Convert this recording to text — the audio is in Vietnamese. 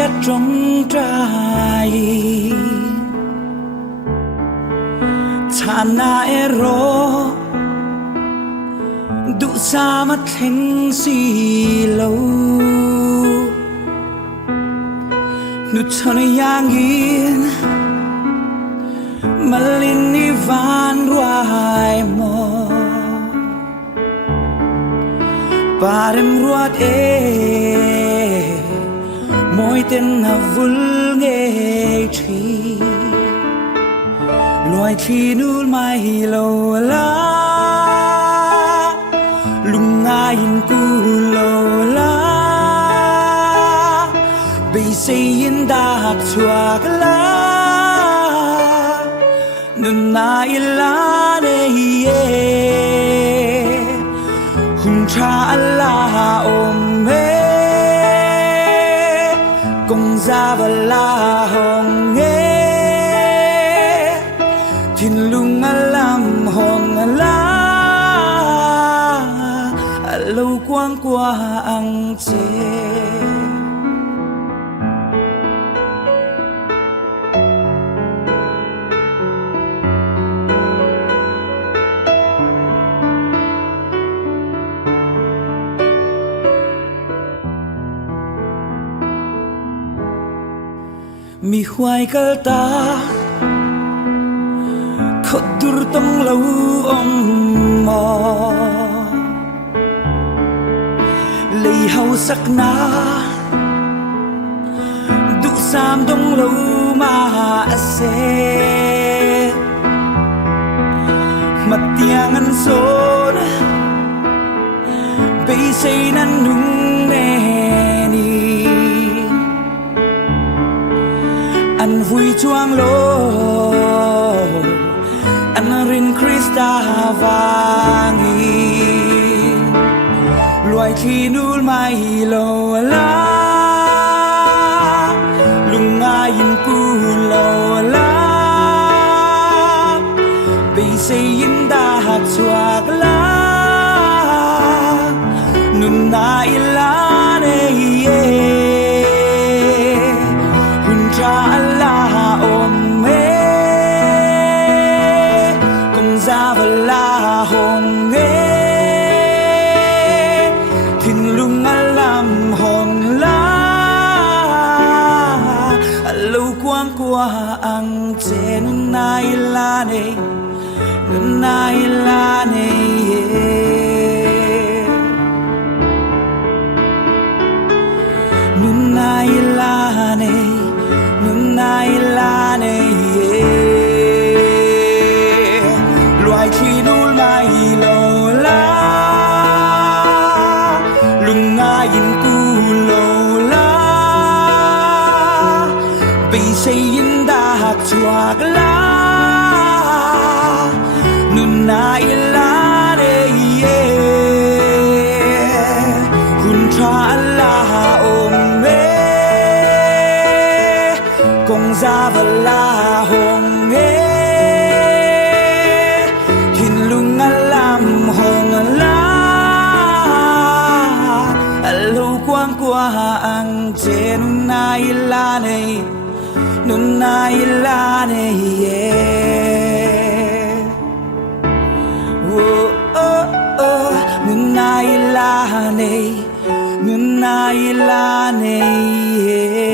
chết trong trái thana ero du sa mắt thèn si lâu nu thân yang in malin ni van ruai mo parem ruat môi tên na vul nghe chi loài chi nul mai lâu la lung ngayin ku lâu la bị xây đã chua la nun na ila ne hun cha Allah om công gia và la hồng nghe thiên lung làm hồng la lâu quang qua ăn chê mi hoài kal ta khodur tông lâu om mò lấy hậu sắc na du sam đông lâu mà se mặt tiếng ăn xôn bây xây năn nung nè ni anh vui chuang lô anh rin Krista vangi loài chi nul mai lâu la lung ngayin ku lâu la bị xây đã chuak la nun na ila ne hun cha Allah om công gia và la hồng thiên lung làm hồng la lâu quang qua ăn chê nun na ila ne nun na ila ne nun na ila ne nun na ila ne loài chi nul mai lâu la lung ngayin ku lâu la bị xây đã chuak la nun na ila ne hun cha Allah om công gia và la hồng thiên lung làm hồng la lâu quang qua ăn chê nun na ila này nun na ila này nun na ila này nun na ila này